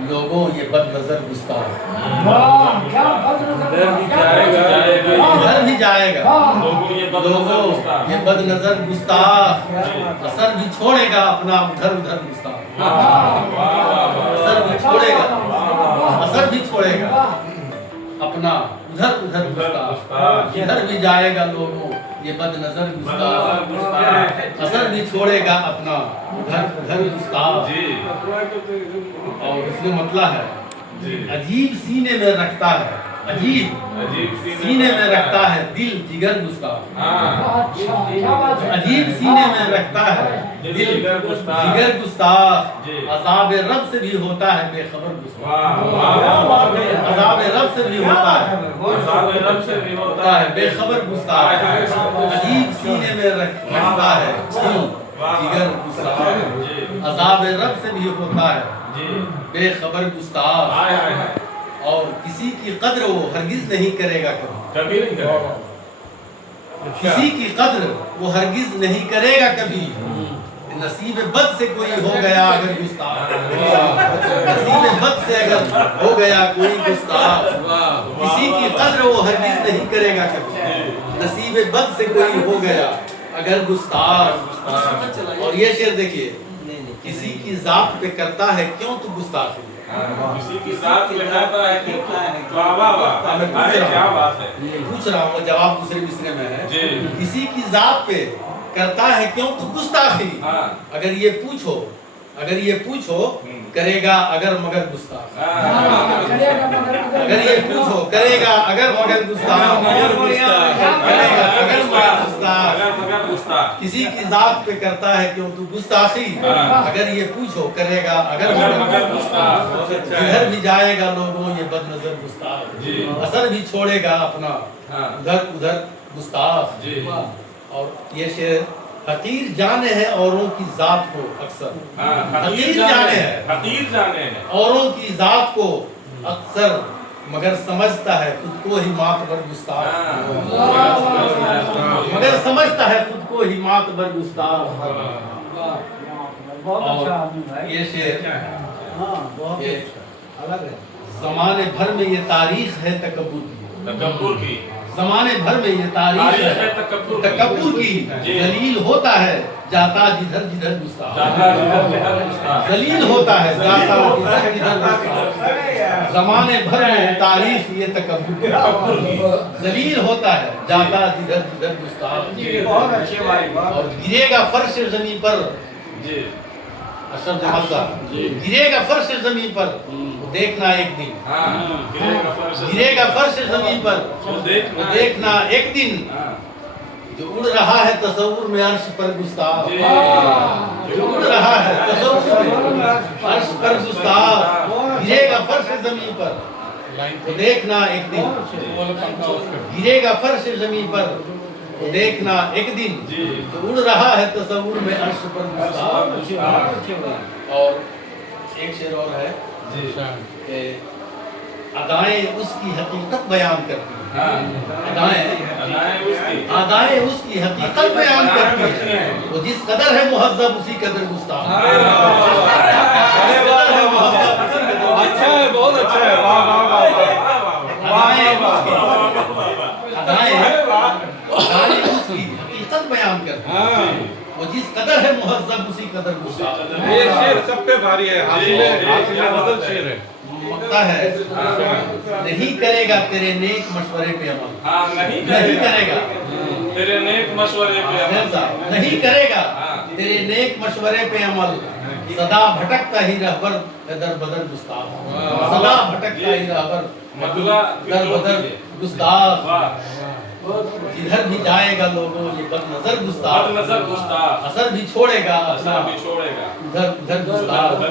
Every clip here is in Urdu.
لوگوں یہ بد نظر گستاخ ادھر بھی جائے گا لوگوں یہ بد نظر گستاخ اثر بھی چھوڑے گا اپنا ادھر ادھر گستاخ اثر بھی چھوڑے گا اپنا ادھر ادھر گستاخ ادھر بھی جائے گا لوگوں یہ بد نظر گستاخ اثر بھی چھوڑے گا اپنا ادھر ادھر گستاخ اور اس میں مطلب ہے عجیب سینے میں رکھتا ہے عجیب سینے میں رکھتا ہے دل جگر گستاخ عجیب سینے میں رکھتا ہے دل جگر گستاخ عذاب رب سے بھی ہوتا ہے بے خبر گستاخ عذاب رب سے بھی ہوتا ہے بے خبر گستاخ عجیب سینے میں رکھتا ہے دل جگر گستاخ عذاب رب سے بھی ہوتا ہے بے خبر گستاخ اور کسی کی قدر وہ ہرگز نہیں کرے گا کبھی کسی کی قدر وہ ہرگز نہیں کرے گا کبھی نصیب بد سے کوئی ہو گیا اگر گستاخ نصیب بد سے اگر ہو گیا کوئی گستاخ کسی کی قدر وہ ہرگز نہیں کرے گا کبھی نصیب بد سے کوئی ہو گیا اگر گستاخ اور یہ شعر دیکھیے کسی کی ذات پہ کرتا ہے کیوں تو گستاخی کسی کی ذات پہ کرتا ہے کیوں واہ واہ واہ کیا بات ہے پوچھ رہا ہوں جواب دوسرے مصرے میں ہے کسی کی ذات پہ کرتا ہے کیوں تو گستاخی اگر یہ پوچھو کرے گا اگر مگر گستاخ اگر یہ پوچھو کرے گا اگر مگر گستاخ کسی کی ذات پہ کرتا ہے کیوں تو گستاخی اگر یہ پوچھو کرے گا اگر مگر گستاخ ادھر بھی جائے گا لوگوں یہ بد نظر گستاخ اثر بھی چھوڑے گا اپنا ادھر ادھر گستاخ اور یہ شعر حقیر جانے ہیں اوروں کی ذات کو اکثر حقیر جانے ہیں اوروں کی ذات کو اکثر مگر سمجھتا ہے خود کو ہی معتبر گستاخ مگر سمجھتا ہے خود کو ہی معتبر گستاخ اور یہ شعر زمانے بھر میں یہ تاریخ ہے تکبر کی زمانے بھر میں یہ تاریخ ہے تکبر کی ذلیل ہوتا ہے جاتا جدھر جدھر گستاخ ذلیل ہوتا ہے جاتا جدھر جدھر گستاخ زمانے بھر میں تاریخ یہ تکبر کی ذلیل ہوتا ہے جاتا جدھر جدھر گستاخ اور گرے گا فرش زمین پر گرے گا فرش زمین پر دیکھنا ایک دن گرے گا فرش زمین پر دیکھنا ایک دن جو اڑ رہا ہے تصور میں عرش پر گستاخ جو اڑ رہا ہے تصور میں عرش پر گستاخ گرے گا فرش زمین پر دیکھنا ایک دن گرے گا فرش زمین پر دیکھنا ایک دن جو اڑ رہا ہے تصور میں عرش پر گستاخ اور ایک شعر اور ہے کہ ادائیں اس کی حقیقت بیان کرتی ہیں ادائیں اس کی حقیقت بیان کرتی ہیں وہ جس قدر ہے مہذب اسی قدر گستاخ اچھا ہے بہت اچھا ہے ادائیں اس کی حقیقت بیان کرتی ہیں وہ جس قدر ہے مہذب اسی قدر گستاخ یہ شعر سب پہ بھاری ہے حاصل بدل شعر ہے مکتا ہے نہیں کرے گا تیرے نیک مشورے پہ عمل نہیں کرے گا تیرے نیک مشورے پہ عمل نہیں کرے گا تیرے نیک مشورے پہ عمل صدا بھٹکتا ہی رہبر در بدر گستاخ صدا بھٹکتا ہی رہبر در بدر گستاخ جدھر بھی جائے گا لوگوں یہ بد نظر گستاخ اثر بھی چھوڑے گا ادھر ادھر گستاخ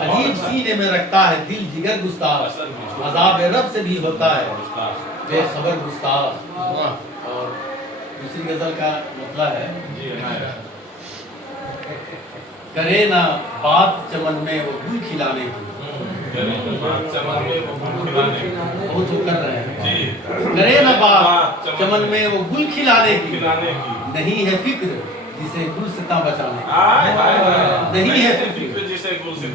عجیب سینے میں رکھتا ہے دل جگر گستاخ عذاب رب سے بھی ہوتا ہے بے خبر گستاخ اور دوسری غزل کا مطلب ہے کرے نہ بات چمن میں وہ گل کھلانے کی وہ تو کر رہے ہیں کرے نہ بات چمن میں وہ گل کھلانے کی نہیں ہے فکر جسے گل ستاں بچانے کی نہیں ہے فکر